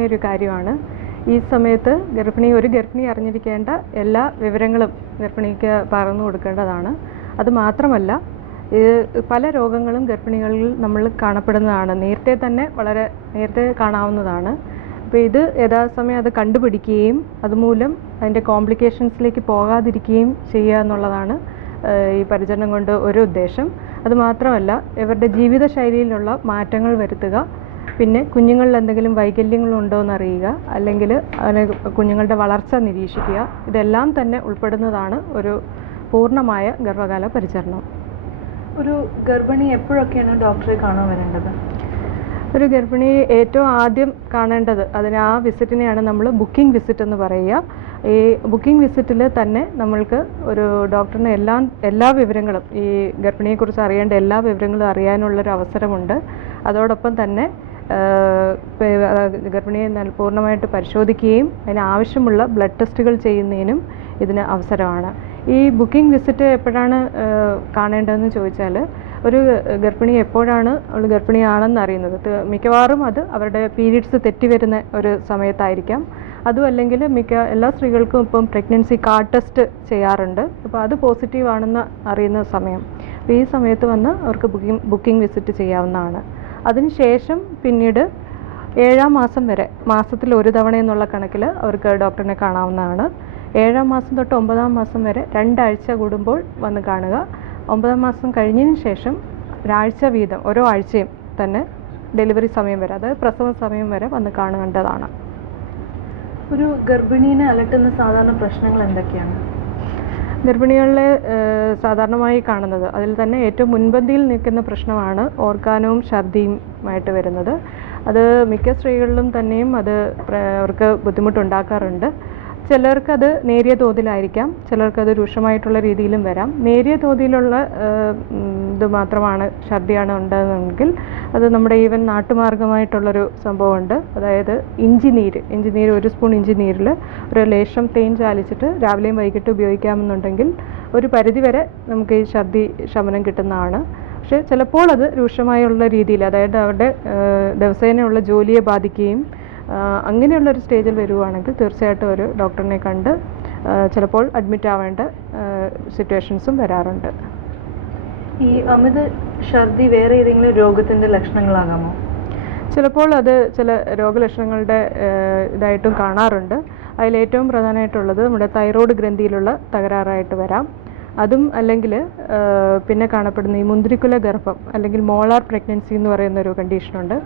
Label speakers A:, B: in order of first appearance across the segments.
A: പ്രധാനമായ ഒരു കാര്യമാണ്. ഈ സമയത്ത് ഗർഭിണി ഒരു ഗർഭിണി അറിഞ്ഞിരിക്കേണ്ട എല്ലാ വിവരങ്ങളും ഗർഭിണിക്ക് പറഞ്ഞു കൊടുക്കേണ്ടതാണ്. അത് മാത്രമല്ല പല രോഗങ്ങളും ഗർഭിണികളിൽ നമ്മൾ കാണപ്പെടുന്നതാണ്. നേരത്തെ തന്നെ വളരെ നേരത്തെ കാണാവുന്നതാണ്. അപ്പോൾ ഇത് യഥാസമയം അത് കണ്ടുപിടിക്കുകയും അതുമൂലം അതിന്റെ കോംപ്ലിക്കേഷൻസിലേക്ക് പോകാതിരിക്കുകയും ചെയ്യുക എന്നുള്ളതാണ് ഈ പരിചരണം കൊണ്ട് ഒരു ഉദ്ദേശം. അതുമാത്രമല്ല ഇവരുടെ ജീവിതശൈലിയിലുള്ള മാറ്റങ്ങൾ വരുത്തുക പിന്നെ കുഞ്ഞുങ്ങളിൽ എന്തെങ്കിലും വൈകല്യങ്ങളുണ്ടോ എന്ന് അറിയുക അല്ലെങ്കിൽ അതിനെ കുഞ്ഞുങ്ങളുടെ വളർച്ച നിരീക്ഷിക്കുക. ഇതെല്ലാം തന്നെ ഉൾപ്പെടുന്നതാണ് ഒരു പൂർണമായ ഗർഭകാല പരിചരണം.
B: ഒരു ഗർഭിണി എപ്പോഴൊക്കെയാണ് ഡോക്ടറെ കാണാൻ വരേണ്ടത്?
A: ഒരു ഗർഭിണി ഏറ്റവും ആദ്യം കാണേണ്ടത് അതിന് ആ വിസിറ്റിനെയാണ് നമ്മൾ ബുക്കിംഗ് വിസിറ്റ് എന്ന് പറയുക. ഈ ബുക്കിംഗ് വിസിറ്റിൽ തന്നെ നമ്മൾക്ക് ഒരു ഡോക്ടറിന് എല്ലാ എല്ലാ വിവരങ്ങളും ഈ ഗർഭിണിയെക്കുറിച്ച് അറിയേണ്ട എല്ലാ വിവരങ്ങളും അറിയാനുള്ളൊരു അവസരമുണ്ട്. അതോടൊപ്പം തന്നെ ഗർഭിണിയെ പൂർണമായിട്ട് പരിശോധിക്കുകയും അതിന് ആവശ്യമുള്ള ബ്ലഡ് ടെസ്റ്റുകൾ ചെയ്യുന്നതിനും ഇതിന് അവസരമാണ്. ഈ ബുക്കിംഗ് വിസിറ്റ് എപ്പോഴാണ് കാണേണ്ടതെന്ന് ചോദിച്ചാൽ ഒരു ഗർഭിണി എപ്പോഴാണ് അവൾ ഗർഭിണിയാണെന്ന് അറിയുന്നത്. മിക്കവാറും അത് അവരുടെ പീരീഡ്സ് തെറ്റി വരുന്ന ഒരു സമയത്തായിരിക്കാം. അതും അല്ലെങ്കിൽ മിക്ക എല്ലാ സ്ത്രീകൾക്കും ഇപ്പം പ്രഗ്നൻസി കാർഡ് ടെസ്റ്റ് ചെയ്യാറുണ്ട്. അപ്പോൾ അത് പോസിറ്റീവ് ആണെന്ന് അറിയുന്ന സമയം. അപ്പോൾ ഈ സമയത്ത് വന്ന് അവർക്ക് ബുക്കിംഗ് ബുക്കിംഗ് വിസിറ്റ് ചെയ്യാവുന്നതാണ്. അതിനുശേഷം പിന്നീട് ഏഴാം മാസം വരെ മാസത്തിൽ ഒരു തവണ എന്നുള്ള കണക്കിൽ അവർക്ക് ഡോക്ടറിനെ കാണാവുന്നതാണ്. ഏഴാം മാസം തൊട്ട് ഒമ്പതാം മാസം വരെ രണ്ടാഴ്ച കൂടുമ്പോൾ വന്ന് കാണുക. ഒമ്പതാം മാസം കഴിഞ്ഞതിന് ശേഷം ഒരാഴ്ച വീതം ഓരോ ആഴ്ചയും തന്നെ ഡെലിവറി സമയം വരെ അതായത് പ്രസവ സമയം വരെ വന്ന് കാണേണ്ടതാണ്.
B: ഒരു ഗർഭിണീനെ അലട്ടുന്ന സാധാരണ പ്രശ്നങ്ങൾ എന്തൊക്കെയാണ്?
A: ഗർഭിണികളിലെ സാധാരണമായി കാണുന്നത്. അതിൽ തന്നെ ഏറ്റവും മുൻപന്തിയിൽ നിൽക്കുന്ന പ്രശ്നമാണ് ഓർക്കാനവും ഛർദിയുമായിട്ട് വരുന്നത്. അത് മിക്ക സ്ത്രീകളിലും തന്നെയും അത് അവർക്ക് ബുദ്ധിമുട്ടുണ്ടാക്കാറുണ്ട്. ചിലർക്കത് നേരിയ തോതിലായിരിക്കാം ചിലർക്കത് രൂക്ഷമായിട്ടുള്ള രീതിയിലും വരാം. നേരിയ തോതിലുള്ള ഇത് മാത്രമാണ് ഛർദിയാണ് ഉണ്ടാകുന്നതെങ്കിൽ അത് നമ്മുടെ ഈവൻ നാട്ടുമാർഗമായിട്ടുള്ളൊരു സംഭവമുണ്ട്. അതായത് ഇഞ്ചി നീര്. ഇഞ്ചി നീര് ഒരു സ്പൂൺ ഇഞ്ചി നീരിൽ ഒരു ലേശം തേൻ ചാലിച്ചിട്ട് രാവിലെയും വൈകിട്ട് ഉപയോഗിക്കാമെന്നുണ്ടെങ്കിൽ ഒരു പരിധിവരെ നമുക്ക് ഈ ഛർദി ശമനം കിട്ടുന്നതാണ്. പക്ഷേ ചിലപ്പോൾ അത് രൂക്ഷമായുള്ള രീതിയിൽ അതായത് അവരുടെ ദിവസേനയുള്ള ജോലിയെ ബാധിക്കുകയും അങ്ങനെയുള്ള ഒരു സ്റ്റേജിൽ വരുവാണെങ്കിൽ തീർച്ചയായിട്ടും ഒരു ഡോക്ടറിനെ കണ്ട് ചിലപ്പോൾ അഡ്മിറ്റ് ആവേണ്ട സിറ്റുവേഷൻസും വരാറുണ്ട്.
B: ഈ അമിത ഛർദി വേറെ ഏതെങ്കിലും രോഗത്തിന്റെ ലക്ഷണങ്ങളാകാമോ?
A: ചിലപ്പോൾ അത് ചില രോഗലക്ഷണങ്ങളുടെ ഇതായിട്ടും കാണാറുണ്ട്. അതിലേറ്റവും പ്രധാനമായിട്ടുള്ളത് നമ്മുടെ തൈറോയ്ഡ് ഗ്രന്ഥിയിലുള്ള തകരാറായിട്ട് വരാം. അതും അല്ലെങ്കിൽ പിന്നെ കാണപ്പെടുന്ന ഈ മുന്തിരിക്കുല ഗർഭം അല്ലെങ്കിൽ മോളാർ പ്രഗ്നൻസി എന്ന് പറയുന്ന ഒരു കണ്ടീഷനുണ്ട്.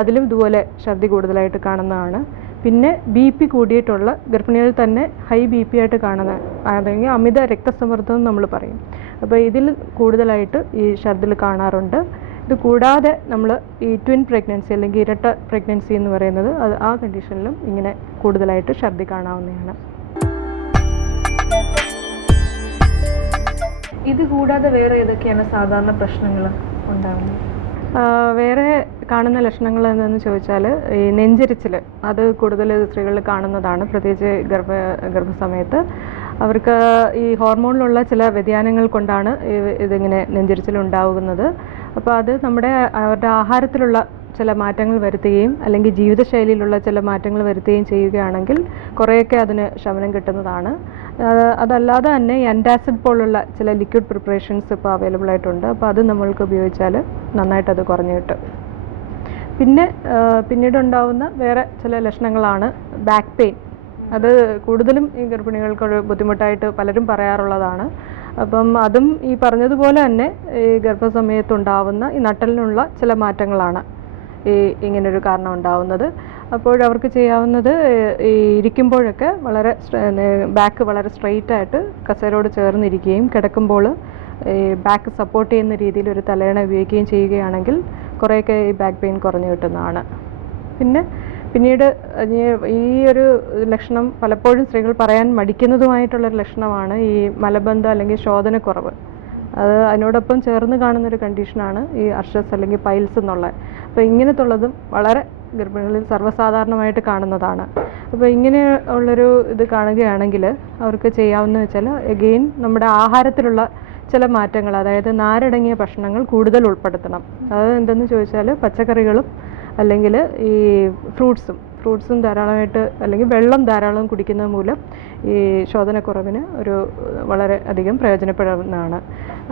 A: അതിലും ഇതുപോലെ ഛർദി കൂടുതലായിട്ട് കാണുന്നതാണ്. പിന്നെ ബി പി കൂടിയിട്ടുള്ള ഗർഭിണികളിൽ തന്നെ ഹൈ ബി പി ആയിട്ട് കാണുന്ന അല്ലെങ്കിൽ അമിത രക്തസമ്മർദ്ദം നമ്മൾ പറയും. അപ്പോൾ ഇതിൽ കൂടുതലായിട്ട് ഈ ഷർദിൽ കാണാറുണ്ട്. ഇത് കൂടാതെ നമ്മൾ ഈ ട്വിൻ പ്രഗ്നൻസി അല്ലെങ്കിൽ ഇരട്ട പ്രഗ്നൻസി എന്ന് പറയുന്നത് അത് ആ കണ്ടീഷനിലും ഇങ്ങനെ കൂടുതലായിട്ട് ഛർദി കാണാവുന്നതാണ്.
B: ഇത് കൂടാതെ വേറെ ഏതൊക്കെയാണ് സാധാരണ പ്രശ്നങ്ങൾ ഉണ്ടാകുന്നത്
A: വേറെ കാണുന്ന ലക്ഷണങ്ങൾ എന്താണെന്ന് ചോദിച്ചാൽ ഈ നെഞ്ചരിച്ചിൽ അത് കൂടുതൽ സ്ത്രീകളിൽ കാണുന്നതാണ്. പ്രത്യേകിച്ച് ഗർഭ ഗർഭസമയത്ത്. അവർക്ക് ഈ ഹോർമോണിലുള്ള ചില വ്യതിയാനങ്ങൾ കൊണ്ടാണ് ഇതിങ്ങനെ നെഞ്ചരിച്ചിൽ ഉണ്ടാകുന്നത് അപ്പോൾ അത് നമ്മുടെ അവരുടെ ആഹാരത്തിലുള്ള ചില മാറ്റങ്ങൾ വരുത്തുകയും അല്ലെങ്കിൽ ജീവിതശൈലിയിലുള്ള ചില മാറ്റങ്ങൾ വരുത്തുകയും ചെയ്യുകയാണെങ്കിൽ കുറേയൊക്കെ അതിന് ശമനം കിട്ടുന്നതാണ്. അതല്ലാതെ തന്നെ അന്റാസിഡ് പോലുള്ള ചില ലിക്വിഡ് പ്രിപ്പറേഷൻസ് ഇപ്പോൾ അവൈലബിൾ ആയിട്ടുണ്ട്. അപ്പോൾ അത് നമ്മൾക്ക് ഉപയോഗിച്ചാൽ നന്നായിട്ട് അത് കുറഞ്ഞു കിട്ടും. പിന്നെ പിന്നീടുണ്ടാവുന്ന വേറെ ചില ലക്ഷണങ്ങളാണ് ബാക്ക് പെയിൻ അത് കൂടുതലും ഈ ഗർഭിണികൾക്കൊരു ബുദ്ധിമുട്ടായിട്ട് പലരും പറയാറുള്ളതാണ്. അപ്പം അതും ഈ പറഞ്ഞതുപോലെ തന്നെ ഈ ഗർഭസമയത്തുണ്ടാവുന്ന ഈ നട്ടലിനുള്ള ചില മാറ്റങ്ങളാണ് ഈ ഇങ്ങനൊരു കാരണം ഉണ്ടാവുന്നത് അപ്പോഴവർക്ക് ചെയ്യാവുന്നത് ഈ ഇരിക്കുമ്പോഴൊക്കെ വളരെ ബാക്ക് വളരെ സ്ട്രെയിറ്റ് ആയിട്ട് കസേരയോട് ചേർന്നിരിക്കുകയും കിടക്കുമ്പോൾ ഈ ബാക്ക് സപ്പോർട്ട് ചെയ്യുന്ന രീതിയിൽ ഒരു തലയണ ഉപയോഗിക്കുകയും ചെയ്യുകയാണെങ്കിൽ കുറേയൊക്കെ ഈ ബാക്ക് പെയിൻ കുറഞ്ഞു കിട്ടുന്നതാണ്. പിന്നെ പിന്നീട് ഈ ഒരു ലക്ഷണം പലപ്പോഴും സ്ത്രീകൾ പറയാൻ മടിക്കുന്നതുമായിട്ടുള്ളൊരു ലക്ഷണമാണ് ഈ മലബന്ധം അല്ലെങ്കിൽ ശോധനക്കുറവ്. അത് അതിനോടൊപ്പം ചേർന്ന് കാണുന്ന ഒരു കണ്ടീഷനാണ് ഈ അർഷസ് അല്ലെങ്കിൽ പൈൽസ് എന്നുള്ളത് അപ്പോൾ ഇങ്ങനത്തുള്ളതും വളരെ ഗർഭിണികളിൽ സർവസാധാരണമായിട്ട് കാണുന്നതാണ്. അപ്പോൾ ഇങ്ങനെ ഉള്ളൊരു ഇത് കാണുകയാണെങ്കിൽ അവർക്ക് ചെയ്യാവുന്ന വെച്ചാൽ എഗെയിൻ നമ്മുടെ ആഹാരത്തിലുള്ള ചില മാറ്റങ്ങൾ അതായത് നാരടങ്ങിയ ഭക്ഷണങ്ങൾ കൂടുതൽ ഉൾപ്പെടുത്തണം. അത് എന്തെന്ന് ചോദിച്ചാൽ പച്ചക്കറികളും അല്ലെങ്കിൽ ഈ ഫ്രൂട്ട്സും ഫ്രൂട്ട്സും ധാരാളമായിട്ട് അല്ലെങ്കിൽ വെള്ളം ധാരാളം കുടിക്കുന്നത് മൂലം ഈ ശോധനക്കുറവിന് ഒരു വളരെ അധികം പ്രയോജനപ്പെടുന്നതാണ്.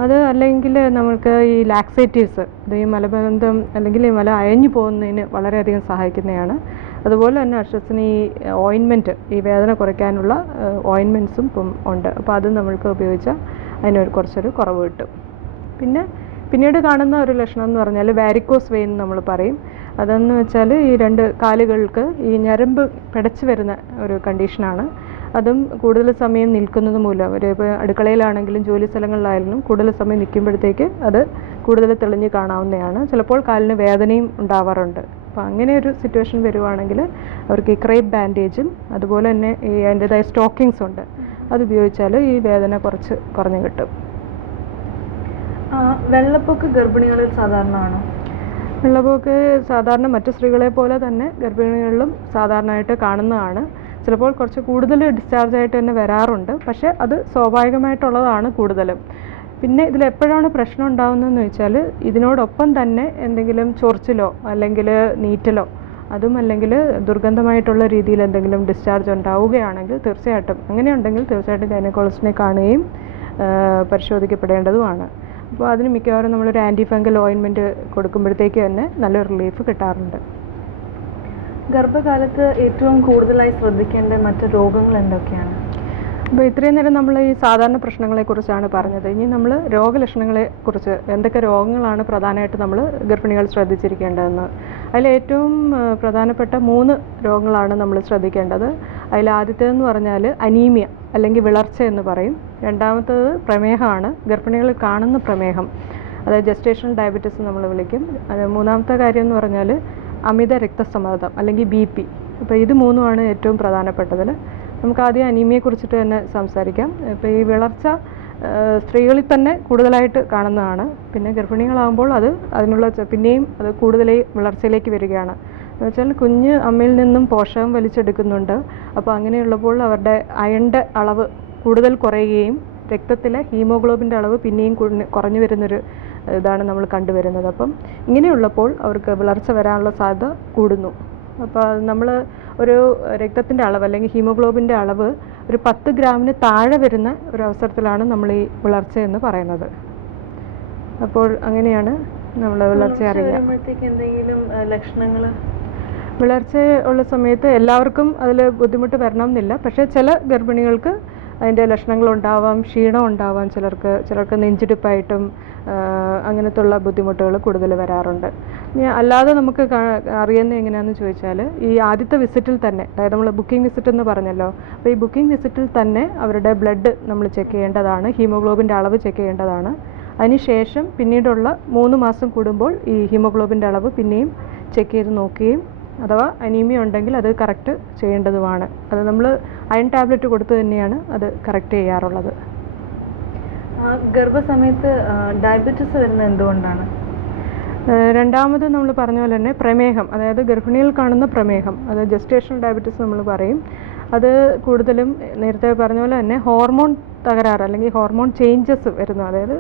A: അത് അല്ലെങ്കിൽ നമുക്ക് ഈ ലാക്സേറ്റീവ്സ് ഇത് ഈ മലബന്ധം അല്ലെങ്കിൽ ഈ മല അയഞ്ഞു പോകുന്നതിന് വളരെയധികം സഹായിക്കുന്നതാണ്. അതുപോലെ തന്നെ അർഷസിന് ഈ ഓയിൻമെന്റ് ഈ വേദന കുറയ്ക്കാനുള്ള ഓയിൻമെന്റ്സും ഇപ്പം ഉണ്ട്. അപ്പോൾ അത് നമ്മൾക്ക് ഉപയോഗിച്ചാൽ അതിനൊരു കുറച്ചൊരു കുറവ് കിട്ടും. പിന്നെ പിന്നീട് കാണുന്ന ഒരു ലക്ഷണം എന്ന് പറഞ്ഞാൽ വാരിക്കോസ് വെയിൻ നമ്മൾ പറയും. അതെന്ന് വെച്ചാൽ ഈ രണ്ട് കാലുകൾക്ക് ഈ ഞരമ്പ് പിടച്ച് വരുന്ന ഒരു കണ്ടീഷനാണ്. അതും കൂടുതൽ സമയം നിൽക്കുന്നത് മൂലം. ഒരു ഇപ്പോൾ അടുക്കളയിലാണെങ്കിലും ജോലി സ്ഥലങ്ങളിലായാലും കൂടുതൽ സമയം നിൽക്കുമ്പോഴത്തേക്ക് അത് കൂടുതൽ തെളിഞ്ഞ് കാണാവുന്നതാണ്. ചിലപ്പോൾ കാലിന് വേദനയും ഉണ്ടാവാറുണ്ട്. അപ്പോൾ അങ്ങനെ ഒരു സിറ്റുവേഷൻ വരുവാണെങ്കിൽ അവർക്ക് ഈ ക്രേപ്പ് ബാൻഡേജും അതുപോലെ തന്നെ ഈ അതിന്റെതായ സ്റ്റോക്കിങ്സ് ഉണ്ട്. അത് ഉപയോഗിച്ചാൽ ഈ വേദന കുറച്ച് കുറഞ്ഞു കിട്ടും.
B: വെള്ളപ്പൊക്ക് ഗർഭിണികളിൽ സാധാരണമാണോ
A: വെള്ളപ്പോക്ക് സാധാരണ മറ്റു സ്ത്രീകളെ പോലെ തന്നെ ഗർഭിണികളിലും സാധാരണയായിട്ട് കാണുന്നതാണ്. ചിലപ്പോൾ കുറച്ച് കൂടുതൽ ഡിസ്ചാർജ് ആയിട്ട് തന്നെ വരാറുണ്ട്. പക്ഷേ അത് സ്വാഭാവികമായിട്ടുള്ളതാണ് കൂടുതലും. പിന്നെ ഇതിൽ എപ്പോഴാണ് പ്രശ്നം ഉണ്ടാകുന്നതെന്ന് വെച്ചാൽ ഇതിനോടൊപ്പം തന്നെ എന്തെങ്കിലും ചൊറിച്ചിലോ അല്ലെങ്കിൽ നീറ്റലോ അതും അല്ലെങ്കിൽ ദുർഗന്ധമായിട്ടുള്ള രീതിയിൽ എന്തെങ്കിലും ഡിസ്ചാർജ് ഉണ്ടാവുകയാണെങ്കിൽ തീർച്ചയായിട്ടും. അങ്ങനെയുണ്ടെങ്കിൽ തീർച്ചയായിട്ടും ഗൈനക്കോളജിസ്റ്റിനെ കാണുകയും പരിശോധിക്കപ്പെടേണ്ടതുമാണ്. അപ്പോൾ അതിന് മിക്കവാറും നമ്മളൊരു ആന്റി ഫംഗൽ ഓയിൻമെന്റ് കൊടുക്കുമ്പോഴത്തേക്ക് തന്നെ നല്ല റിലീഫ് കിട്ടാറുണ്ട്.
B: ഗർഭകാലത്ത് ഏറ്റവും കൂടുതലായി ശ്രദ്ധിക്കേണ്ട മറ്റ് രോഗങ്ങൾ എന്തൊക്കെയാണ്?
A: അപ്പോൾ ഇത്രയും നേരം നമ്മൾ ഈ സാധാരണ പ്രശ്നങ്ങളെക്കുറിച്ചാണ് പറഞ്ഞത്. ഇനി നമ്മൾ രോഗലക്ഷണങ്ങളെക്കുറിച്ച് എന്തൊക്കെ രോഗങ്ങളാണ് പ്രധാനമായിട്ട് നമ്മൾ ഗർഭിണികൾ ശ്രദ്ധിച്ചിരിക്കേണ്ടതെന്ന്. അതിൽ ഏറ്റവും പ്രധാനപ്പെട്ട മൂന്ന് രോഗങ്ങളാണ് നമ്മൾ ശ്രദ്ധിക്കേണ്ടത്. അതിൽ ആദ്യത്തേതെന്ന് പറഞ്ഞാൽ അനീമിയ അല്ലെങ്കിൽ വിളർച്ച എന്ന് പറയും. രണ്ടാമത്തേത് പ്രമേഹമാണ്. ഗർഭിണികളിൽ കാണുന്ന പ്രമേഹം അതായത് ജസ്റ്റേഷണൽ ഡയബറ്റീസ് നമ്മൾ വിളിക്കും. അത് മൂന്നാമത്തെ കാര്യം എന്ന് പറഞ്ഞാൽ അമിത രക്തസമ്മർദ്ദം അല്ലെങ്കിൽ ബി പി അപ്പോൾ ഇത് മൂന്നുമാണ് ഏറ്റവും പ്രധാനപ്പെട്ടതിൽ. നമുക്ക് ആദ്യം അനീമിയെക്കുറിച്ചിട്ട് തന്നെ സംസാരിക്കാം. ഇപ്പോൾ ഈ വിളർച്ച സ്ത്രീകളിൽ തന്നെ കൂടുതലായിട്ട് കാണുന്നതാണ്. പിന്നെ ഗർഭിണികളാകുമ്പോൾ അത് അതിനുള്ള പിന്നെയും അത് കൂടുതലേ വിളർച്ചയിലേക്ക് വരികയാണ്. എന്ന് വെച്ചാൽ കുഞ്ഞ് അമ്മയിൽ നിന്നും പോഷകം വലിച്ചെടുക്കുന്നുണ്ട്. അപ്പോൾ അങ്ങനെയുള്ളപ്പോൾ അവരുടെ അയണിന്റെ അളവ് കൂടുതൽ കുറയുകയും രക്തത്തിലെ ഹീമോഗ്ലോബിന്റെ അളവ് പിന്നെയും കുറഞ്ഞ് വരുന്നൊരു ഇതാണ് നമ്മൾ കണ്ടുവരുന്നത്. അപ്പം ഇങ്ങനെയുള്ളപ്പോൾ അവർക്ക് വിളർച്ച വരാനുള്ള സാധ്യത കൂടുന്നു. അപ്പോൾ നമ്മൾ ഒരു രക്തത്തിന്റെ അളവ് അല്ലെങ്കിൽ ഹീമോഗ്ലോബിന്റെ അളവ് ഒരു പത്ത് ഗ്രാമിന് താഴെ വരുന്ന ഒരു അവസരത്തിലാണ് നമ്മൾ ഈ വിളർച്ച എന്ന് പറയുന്നത്. അപ്പോൾ അങ്ങനെയാണ് നമ്മൾ വിളർച്ച
B: അറിയാം എന്തെങ്കിലും ലക്ഷണങ്ങൾ?
A: വിളർച്ച ഉള്ള സമയത്ത് എല്ലാവർക്കും അതിൽ ബുദ്ധിമുട്ട് വരണമെന്നില്ല. പക്ഷേ ചില ഗർഭിണികൾക്ക് അതിന്റെ ലക്ഷണങ്ങൾ ഉണ്ടാവാം ക്ഷീണം ഉണ്ടാവാം ചിലർക്ക് ചിലർക്ക് നെഞ്ചിടിപ്പായിട്ടും അങ്ങനത്തുള്ള ബുദ്ധിമുട്ടുകൾ കൂടുതൽ വരാറുണ്ട്. ഇനി അല്ലാതെ നമുക്ക് അറിയുന്നത് എങ്ങനെയാണെന്ന് ചോദിച്ചാൽ ഈ ആദ്യത്തെ വിസിറ്റിൽ തന്നെ അതായത് നമ്മൾ ബുക്കിംഗ് വിസിറ്റ് എന്ന് പറഞ്ഞല്ലോ അപ്പോൾ ഈ ബുക്കിംഗ് വിസിറ്റിൽ തന്നെ അവരുടെ ബ്ലഡ് നമ്മൾ ചെക്ക് ചെയ്യേണ്ടതാണ് ഹീമോഗ്ലോബിന്റെ അളവ് ചെക്ക് ചെയ്യേണ്ടതാണ്. അതിനുശേഷം പിന്നീടുള്ള മൂന്ന് മാസം കൂടുമ്പോൾ ഈ ഹീമോഗ്ലോബിന്റെ അളവ് പിന്നെയും ചെക്ക് ചെയ്ത് നോക്കുകയും അഥവാ അനീമിയ ഉണ്ടെങ്കിൽ അത് കറക്റ്റ് ചെയ്യേണ്ടതുമാണ്. അത് നമ്മൾ അയൺ ടാബ്ലറ്റ് കൊടുത്തു തന്നെയാണ് അത് കറക്റ്റ് ചെയ്യാറുള്ളത്.
B: ഗർഭസമയത്ത് ഡയബറ്റിസ് വരുന്നത് എന്തുകൊണ്ടാണ്?
A: രണ്ടാമത് നമ്മൾ പറഞ്ഞ പോലെ തന്നെ പ്രമേഹം അതായത് ഗർഭിണിയിൽ കാണുന്ന പ്രമേഹം അത് ജസ്റ്റേഷണൽ ഡയബറ്റിസ് നമ്മൾ പറയും. അത് കൂടുതലും നേരത്തെ പറഞ്ഞ പോലെ തന്നെ ഹോർമോൺ തകരാറ് അല്ലെങ്കിൽ ഹോർമോൺ ചേഞ്ചസ് വരുന്നു. അതായത്